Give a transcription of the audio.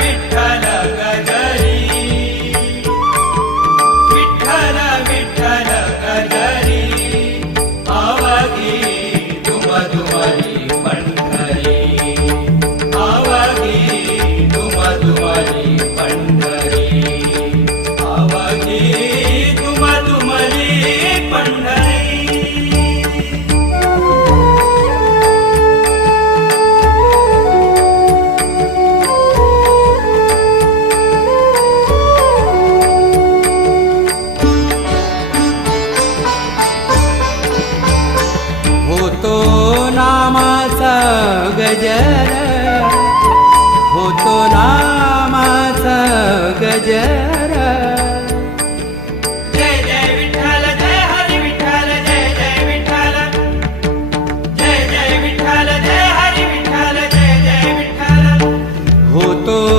विठ्ठल गजरी, विठ्ठल विठ्ठल गजरी, आवगी दुमदुमली पंढरी, आवगी दुमदुमली पंढरी, आवगी दुमदुमली पंढरी. होतो नामाचा गजर, होतो नामाचा गजर,